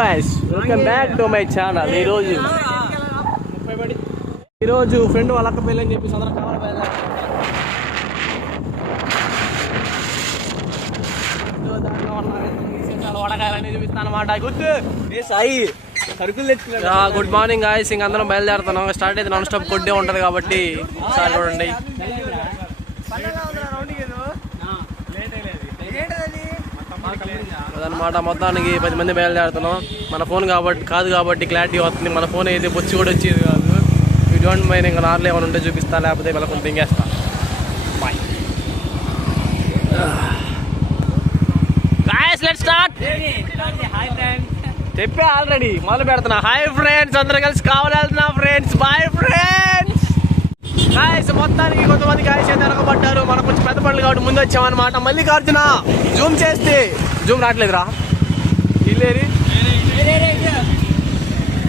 Guys welcome back to my channel. ఈరోజు friend వాళ్ళ అక్క పెళ్ళి అని చెప్పి అందరూ కావాలి వడకాయలని చూపిస్తాను అనమాట. గుడ్ మార్నింగ్ గాయస్, ఇంక అందరం బయలుదేరుతున్నాం. స్టార్ట్ అయితే నాన్ స్టాప్ కొద్దే ఉంటది కాబట్టి సార్ చూడండి. అదనమాట, మొత్తానికి 10 మంది బయలుదేరుతున్నాం. మన ఫోన్ కాదు కాబట్టి క్లారిటీ వస్తుంది. మన ఫోన్ అయితే బొచ్చి కూడా వచ్చేది కాదు. ఈ డోంట్ మైండ్, ఇంకా నార్లు ఏమైనా ఉంటే చూపిస్తా, లేకపోతే వెళ్ళకుండా దింగేస్తా. Bye guys, let's start. చెప్పే ఆల్రెడీ మొదలు పెడుతున్నా. హాయ్ ఫ్రెండ్స్, అందరూ కలిసి కావాలి వెళ్తున్నా ఫ్రెండ్స్. Bye friends. గాయ్స్, మొత్తానికి కొంతమంది గాయస్ అయితే వెనకబడ్డారు. మనకు కొంచెం పెద్ద పనులు కాబట్టి ముందు వచ్చామన్నమాట. మల్లికార్జున జూమ్ చేస్తే జూమ్ రావట్లేదురా. ఇల్లేరి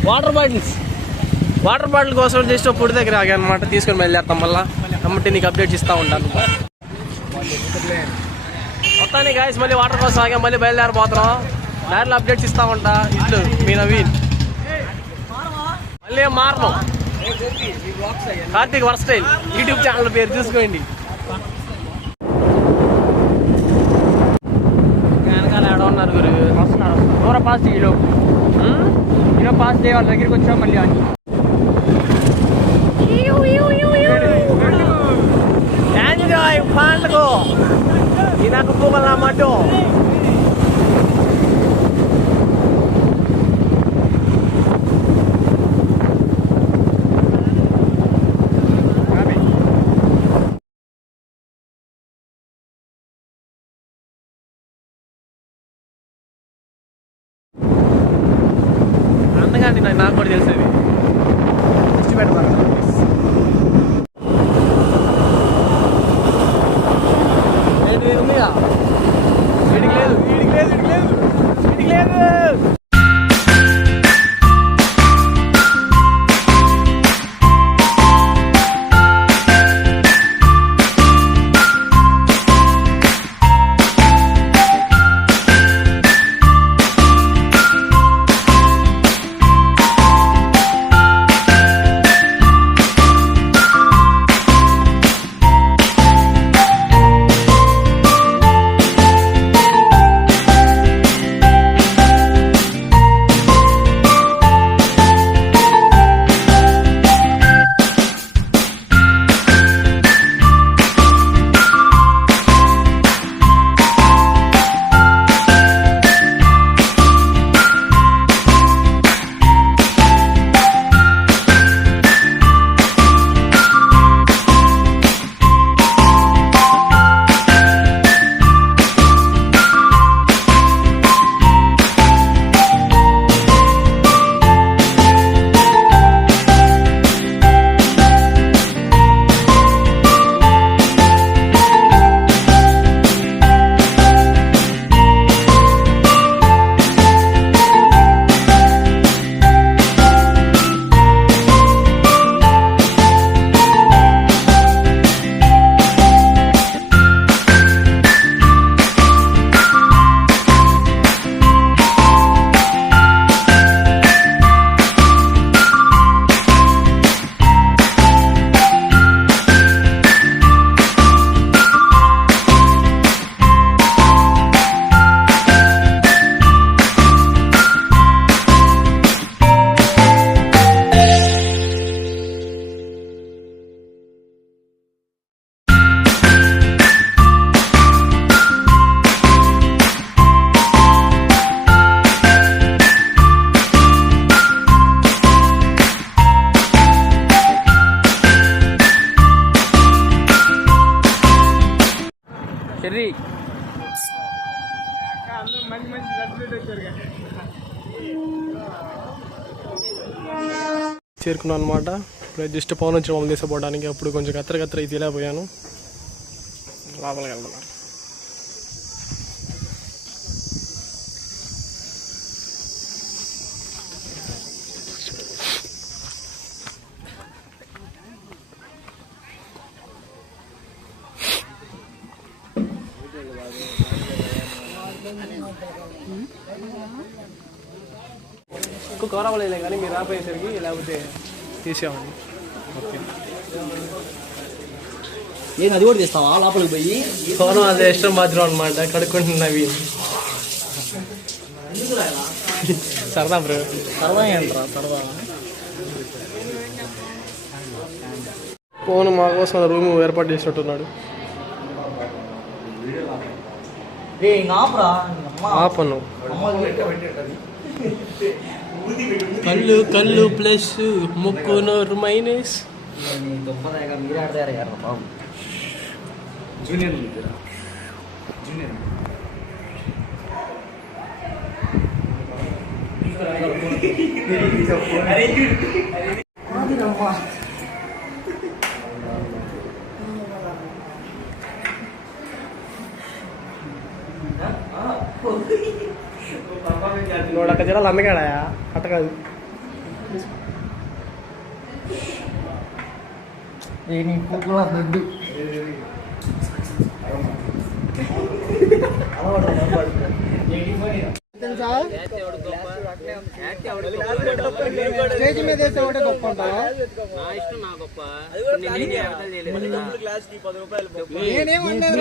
వాటర్ బాటిల్ కోసం జస్ట్ పొడి దగ్గర ఆగా అనమాట. తీసుకొని బయలుదేరుతాం మళ్ళీ. కాబట్టి నీకు అప్డేట్స్ ఇస్తూ ఉంటాను. మొత్తానికి గాయస్ మళ్ళీ వాటర్ కోసం ఆగా, మళ్ళీ బయలుదేరిపోతున్నాం. దారిలో అప్డేట్స్ ఇస్తూ ఉంటా. ఇట్లు మీ నవీన్. మళ్ళీ ఏం మారను. కార్తీక్ వర్స్టైల్ యూట్యూబ్ ఛానల్ పేరు చూసుకోండి. వెనకాల ఎక్కడ ఉన్నారు గురు? వస్తున్నారు. దూర పాస్ చేయలో పాస్ చేయ వాళ్ళ దగ్గరికి వచ్చాం మళ్ళీ అని. ఎంజాయ్ పండుగ నాకు పోగలన్నమాట. నాకు కూడా తెలిసేది ఇష్ట పెడతాను. ఉందిగా వీడికి లేదు. చేరుకున్నాను అనమాట. ఇప్పుడు జస్ట్ పవన్ వచ్చి మమ్మల్ని తీసుకుపోవడానికి. అప్పుడు కొంచెం కత్తర ఇది తీలేకపోయాను. లోపలికి వెళ్తున్నాను. ఎక్కువ కవర్ అవ్వలేదు కానీ మీరు ఆపేసరికి లేకపోతే తీసేవాడిని. ఓకే నేను అది కూడా తీస్తావా లోపలికి పోయి? ఫోన్ అది ఇష్టం బాత్రూమ్ అనమాట, కడుక్కుంటున్నవి. సరదా బ్రో, సరదా ఏంట్రా సరదా? ఫోన్ మా కోసం రూమ్ ఏర్పాటు చేసినట్టున్నాడు. ఆపను. కళ్ళు కళ్ళు ప్లస్ ముక్కు నోరు మైనస్. మీరే ఆడతారు బాబు. జూనియర్ జూనియర్ నూడ అక్క జిల్లాలు అందగాడా అట్ట కాదు. దొడ్డు స్టేజ్ మీద వేస్తే ఒకటే గొప్ప ఉంటావా? నేనేం అనలేదు.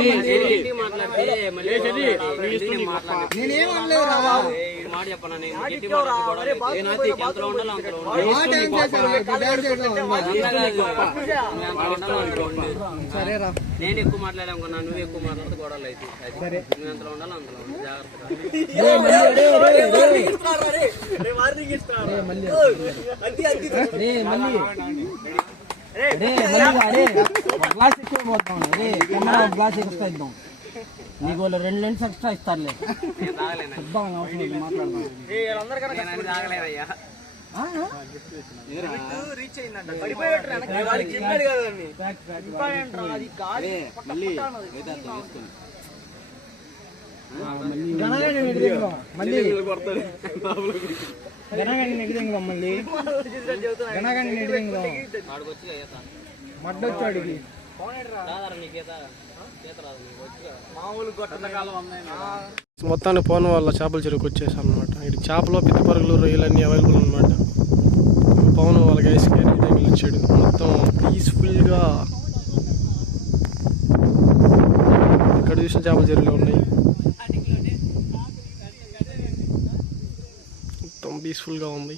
సరేరా, నేను ఎక్కువ మాట్లాడాలనుకున్నా, నువ్వు ఎక్కువ మాట్లాడితే గొడవలు అయితే నువ్వు ఎంతలో ఉండాలి అంతలో నీకు 2 లెన్స్ ఎక్స్ట్రా ఇస్తారులే. తాగలేదయ్యా. మడ్డొచ్చాడికి మొత్తాన్ని ఫోన్ వల్ల చేపల చెరువుకి వచ్చేసాం అనమాట. ఇటు చేపలు, పిత్తి పరుగులు, రొయ్యలు అన్నీ అవైలబుల్ అనమాట. పవన్ వాళ్ళ గైస్కి టైంలు ఇచ్చాడు. మొత్తం పీస్ఫుల్గా ఇక్కడ చూసిన చేపల చెరువులు ఉన్నాయి. మొత్తం పీస్ఫుల్గా ఉంది.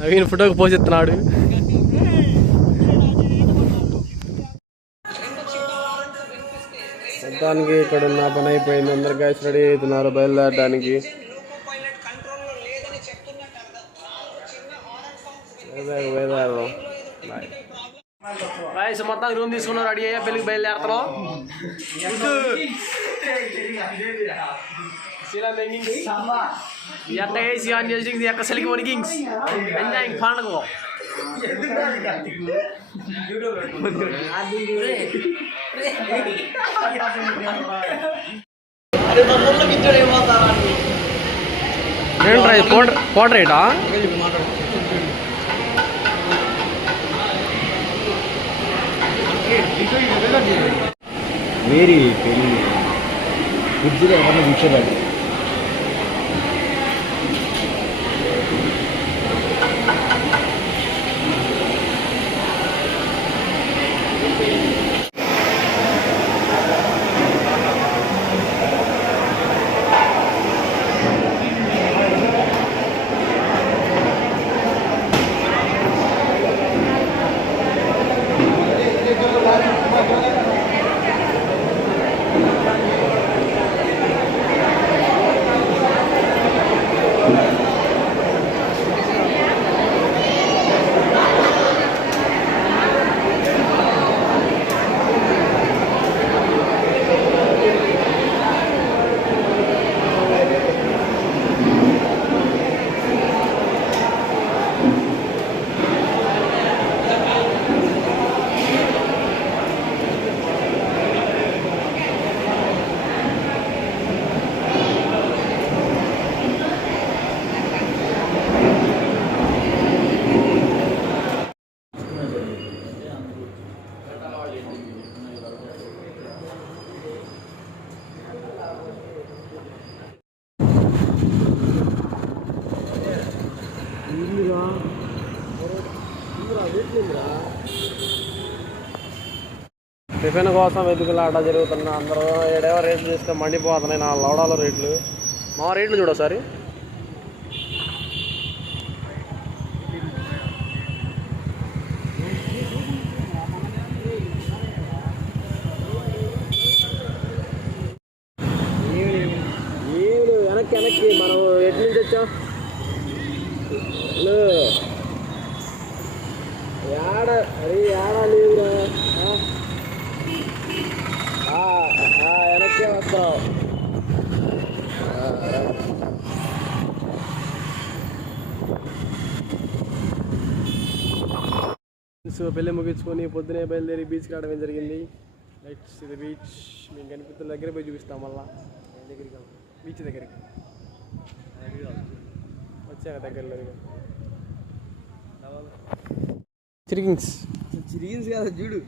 నవీన్ ఫోటోకి పోసేస్తున్నాడు. మొత్తానికి ఇక్కడ ఉన్న పని అయిపోయింది. అందరు గైస్ రెడీ అవుతున్నారు బయలుదేరడానికి. మొత్తానికి రూమ్ తీసుకున్నారు, రెడీ అయ్యా పెళ్ళికి బయలుదేరుతున్నాం. ఎంజాయింగ్ పండుగ. ఏంట్రా పోట్రేటా? వేరే పెళ్ళి కుర్చీలో ఎవరిని కూర్చోరాడు. టిఫిన్ కోసం వెతుకులాట జరుగుతున్న అందరూ ఏడేవో రేట్లు చూస్తే మండిపోతున్నాయి నా లౌడాలో రేట్లు. మా రేట్లు చూడోసారి. వెనక్కి మనం ఎటు నుంచి వచ్చాం? ఏడా లేదురా, వెనక్కే వస్తాం. సో పెళ్ళి ముగించుకొని పొద్దునే బయలుదేరి బీచ్కి రావడం జరిగింది. లైట్స్ ఇది బీచ్ మీకు కనిపిస్తున్న దగ్గర పోయి చూపిస్తాం. మళ్ళా దగ్గరికి బీచ్ దగ్గరికి వచ్చాక దగ్గరలో చిరిగిన్స్ కదా చూడు.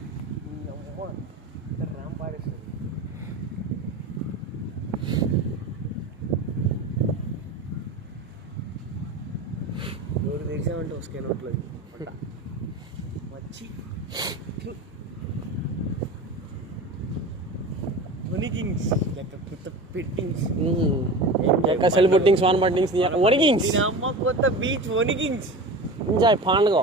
నోరు తెరిచామంటే వస్తే నోట్లో వచ్చి వనికింగ్స్ కొత్త పెట్టింగ్స్ సెల్ బుట్టింగ్స్ వాన్ బట్టింగ్స్ వనికింగ్స్ అమ్మ కొత్త బీచ్ వనికింగ్స్ ఎంజాయ్ పండుగ.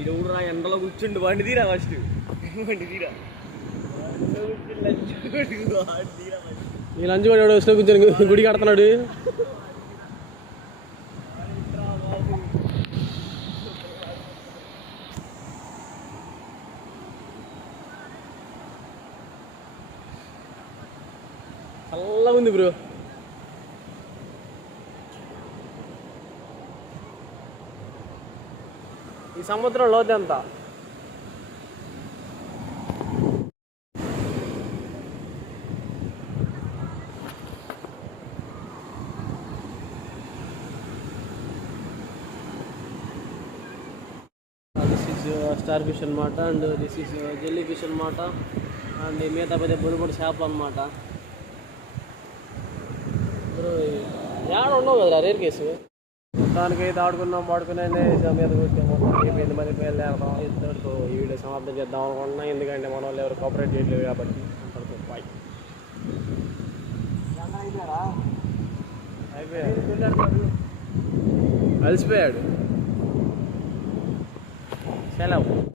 ఈరోజు ఎండలో కూర్చుండు బండి తీరా ఫస్ట్ బండి తీరా ఈ లంచ్ కూడా ఎవడో వస్తూ కూర్చొని గుడి కడుతున్నాడు. చల్లగా ఉంది బ్రో. ఈ సముద్రం లోతు ఎంత? దిస్ ఈజ్ స్టార్ ఫిష్ అనమాట. And this is jelly fish అనమాట. అండ్ మిగతా పెద్ద బొడి చేపలు అనమాట. ఏడ ఉండవు కదా రేర్ కేసు. మొత్తానికి అయితే ఆడుకున్నాం పాడుకునే మీద కూర్చొని 8 మంది పేర్లు వేద్దాం. ఇద్దరితో ఈ వీడియో సమాప్తం చేద్దాం అనుకుంటున్నాం. ఎందుకంటే మన వాళ్ళు ఎవరు కోఆపరేట్ చేయట్లేదు కాబట్టి. అంతటితో బాయ్. అయిపోయాడు. సెలవు.